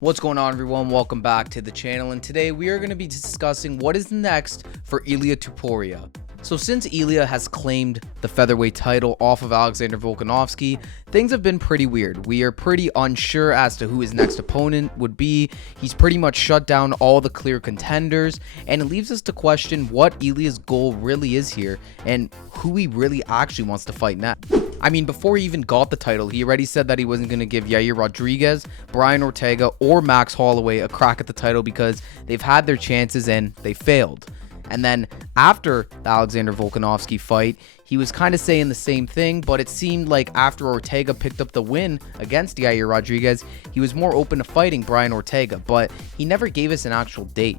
What's going on, everyone? Welcome back to the channel, and today we are going to be discussing what is next for Ilia Topuria. So since Ilia has claimed the featherweight title off of Alexander Volkanovski, things have been pretty weird. We are pretty unsure as to who his next opponent would be. He's pretty much shut down all the clear contenders, and it leaves us to question what Ilia's goal really is here and who he really actually wants to fight next. I mean, before he even got the title, he already said that he wasn't going to give Yair Rodriguez, Brian Ortega, or Max Holloway a crack at the title because they've had their chances and they failed. And then after the Alexander Volkanovski fight, he was kind of saying the same thing, but it seemed like after Ortega picked up the win against Yair Rodriguez, he was more open to fighting Brian Ortega, but he never gave us an actual date.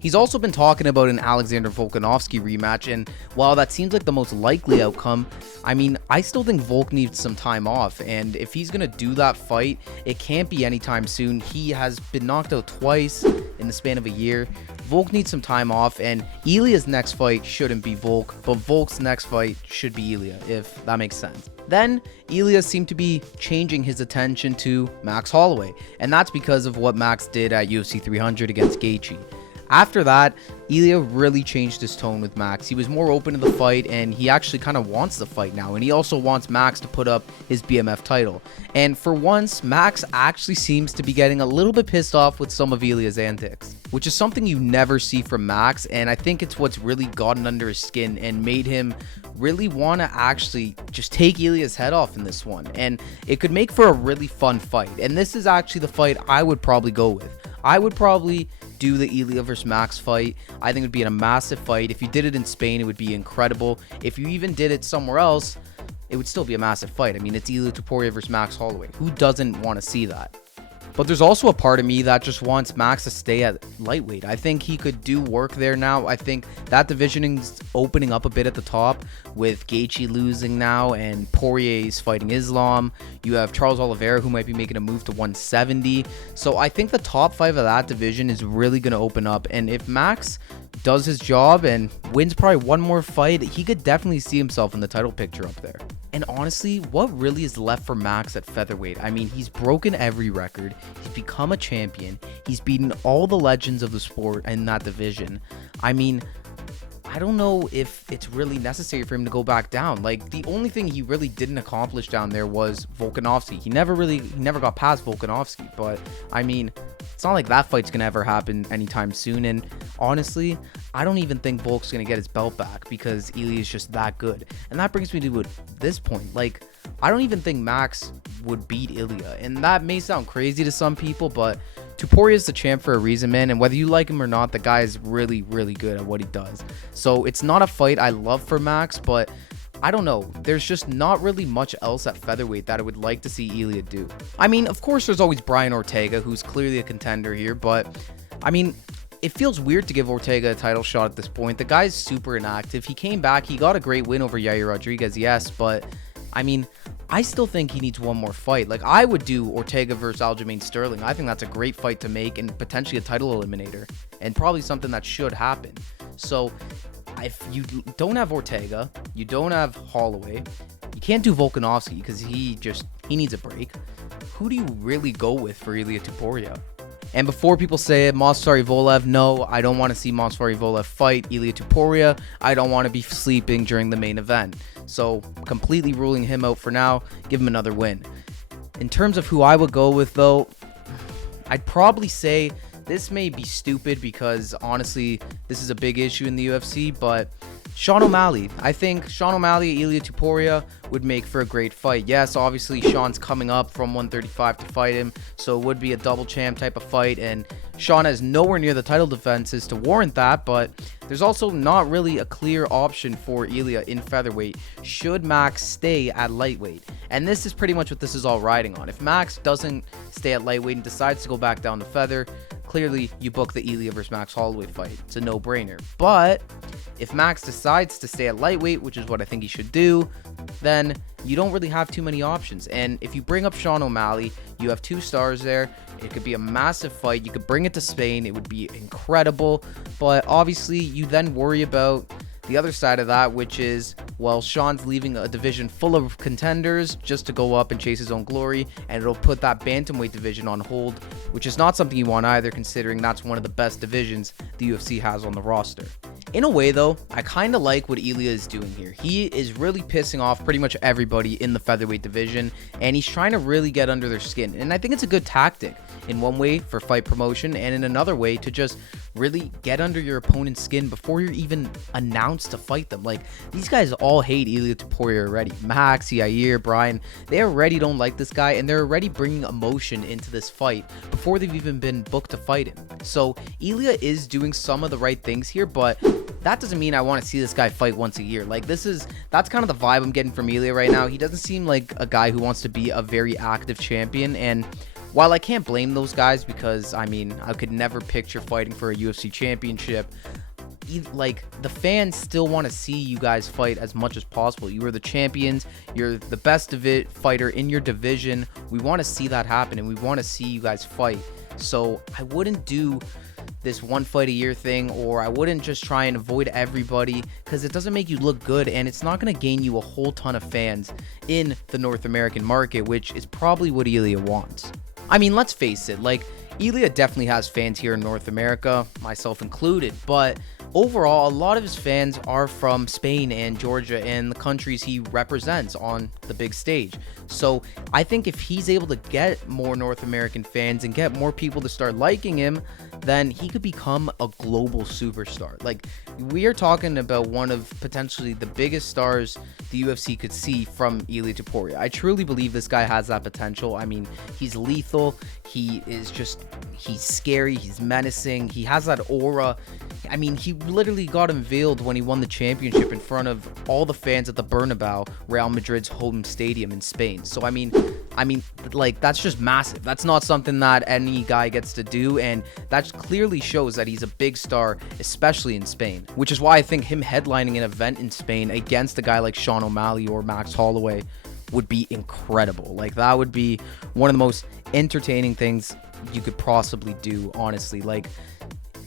He's also been talking about an Alexander Volkanovski rematch, and while that seems like the most likely outcome, I mean, I still think Volk needs some time off, and if he's going to do that fight, it can't be anytime soon. He has been knocked out twice in the span of a year. Volk needs some time off, and Ilia's next fight shouldn't be Volk, but Volk's next fight should be Ilia, if that makes sense. Then, Ilia seemed to be changing his attention to Max Holloway, and that's because of what Max did at UFC 300 against Gaethje. After that, Ilia really changed his tone with Max. He was more open to the fight, and he actually kind of wants the fight now, and he also wants Max to put up his BMF title. And for once, Max actually seems to be getting a little bit pissed off with some of Ilia's antics, which is something you never see from Max, and I think it's what's really gotten under his skin and made him really want to actually just take Ilia's head off in this one, and it could make for a really fun fight. And this is actually the fight I would probably go with. I would probably do the Ilia versus Max fight. I think it would be a massive fight. If you did it in Spain, it would be incredible. If you even did it somewhere else, it would still be a massive fight. I mean, it's Ilia Topuria versus Max Holloway. Who doesn't want to see that? But there's also a part of me that just wants Max to stay at lightweight. I think he could do work there now. I think that division is opening up a bit at the top with Gaethje losing now and Poirier's fighting Islam. You have Charles Oliveira, who might be making a move to 170. So I think the top 5 of that division is really going to open up. And if Max does his job and wins probably one more fight, he could definitely see himself in the title picture up there. And honestly, what really is left for Max at featherweight? I mean, he's broken every record. He's become a champion. He's beaten all the legends of the sport in that division. I mean, I don't know if it's really necessary for him to go back down. Like, the only thing he really didn't accomplish down there was Volkanovski. He never got past Volkanovski. But, I mean, it's not like that fight's going to ever happen anytime soon. And honestly, I don't even think Volk's going to get his belt back because Ilia is just that good. And that brings me to this point. Like, I don't even think Max would beat Ilia. And that may sound crazy to some people, but Topuria is the champ for a reason, man. And whether you like him or not, the guy is really, really good at what he does. So it's not a fight I love for Max, but I don't know. There's just not really much else at featherweight that I would like to see Ilia do. I mean, of course, there's always Brian Ortega, who's clearly a contender here, but I mean, it feels weird to give Ortega a title shot at this point. The guy's super inactive. He came back. He got a great win over Yair Rodriguez, yes, but I mean, I still think he needs one more fight. Like, I would do Ortega versus Aljamain Sterling. I think that's a great fight to make and potentially a title eliminator and probably something that should happen. So if you don't have Ortega, you don't have Holloway, you can't do Volkanovski because he needs a break. Who do you really go with for Ilia Topuria? And before people say it, Movsar Evloev, no, I don't want to see Movsar Evloev fight Ilia Topuria. I don't want to be sleeping during the main event. So completely ruling him out for now. Give him another win. In terms of who I would go with, though, I'd probably say this may be stupid because honestly, this is a big issue in the UFC, but Sean O'Malley. I think Sean O'Malley, Ilia Topuria would make for a great fight. Yes, obviously Sean's coming up from 135 to fight him, so it would be a double champ type of fight, and Sean has nowhere near the title defenses to warrant that, but there's also not really a clear option for Ilia in featherweight should Max stay at lightweight. And this is pretty much what this is all riding on. If Max doesn't stay at lightweight and decides to go back down to feather, clearly you book the Ilia versus Max Holloway fight. It's a no-brainer. But if Max decides to stay at lightweight, which is what I think he should do, then you don't really have too many options. And if you bring up Sean O'Malley, you have 2 stars there. It could be a massive fight. You could bring it to Spain. It would be incredible. But obviously, you then worry about the other side of that, which is, well, Sean's leaving a division full of contenders just to go up and chase his own glory, and it'll put that bantamweight division on hold which is not something you want either, considering that's one of the best divisions the UFC has on the roster. In a way, though, I kind of like what Ilia is doing here. He is really pissing off pretty much everybody in the featherweight division, and he's trying to really get under their skin. And I think it's a good tactic, in one way for fight promotion, and in another way to just really get under your opponent's skin before you're even announced to fight them. Like, these guys all hate Ilia Topuria already. Max, Yair, Brian, they already don't like this guy, and they're already bringing emotion into this fight before they've even been booked to fight him. So Ilia is doing some of the right things here, but that doesn't mean I want to see this guy fight once a year. Like, that's kind of the vibe I'm getting from Ilia right now. He doesn't seem like a guy who wants to be a very active champion, and while I can't blame those guys, because I mean, I could never picture fighting for a UFC championship, like, the fans still want to see you guys fight as much as possible. You are the champions, you're the best fighter in your division. We want to see that happen, and we want to see you guys fight. So I wouldn't do this one fight a year thing, or I wouldn't just try and avoid everybody, because it doesn't make you look good, and it's not going to gain you a whole ton of fans in the North American market, which is probably what Ilia wants. I mean, let's face it, like, Ilia definitely has fans here in North America, myself included, but overall, a lot of his fans are from Spain and Georgia and the countries he represents on the big stage. So I think if he's able to get more North American fans and get more people to start liking him, then he could become a global superstar. Like, we are talking about one of potentially the biggest stars the UFC could see from Ilia Topuria. I truly believe this guy has that potential. I mean, he's lethal. He's scary. He's menacing. He has that aura. I mean, he literally got unveiled when he won the championship in front of all the fans at the Bernabeu, Real Madrid's home stadium in Spain. So I mean, like, that's just massive. That's not something that any guy gets to do, and that clearly shows that he's a big star, especially in Spain, which is why I think him headlining an event in Spain against a guy like Sean O'Malley or Max Holloway would be incredible. Like, that would be one of the most entertaining things you could possibly do, honestly. Like,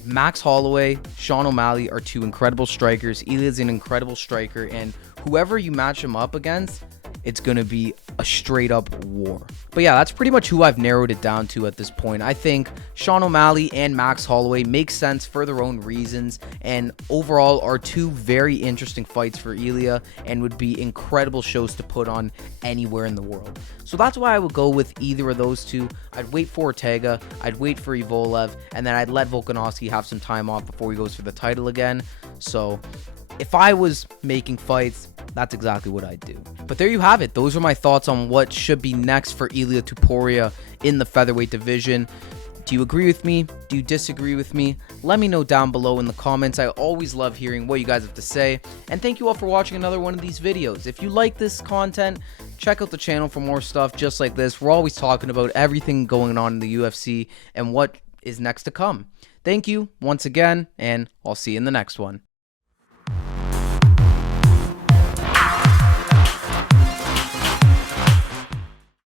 Max Holloway, Sean O'Malley are two incredible strikers. Ilia's an incredible striker, and whoever you match him up against, it's going to be a straight up war. But yeah, that's pretty much who I've narrowed it down to at this point. I think Sean O'Malley and Max Holloway make sense for their own reasons, and overall are two very interesting fights for Ilia and would be incredible shows to put on anywhere in the world. So that's why I would go with either of those two. I'd wait for Ortega, I'd wait for Evloev, and then I'd let Volkanovski have some time off before he goes for the title again. So if I was making fights, that's exactly what I'd do. But there you have it. Those are my thoughts on what should be next for Ilia Topuria in the featherweight division. Do you agree with me? Do you disagree with me? Let me know down below in the comments. I always love hearing what you guys have to say. And thank you all for watching another one of these videos. If you like this content, check out the channel for more stuff just like this. We're always talking about everything going on in the UFC and what is next to come. Thank you once again, and I'll see you in the next one.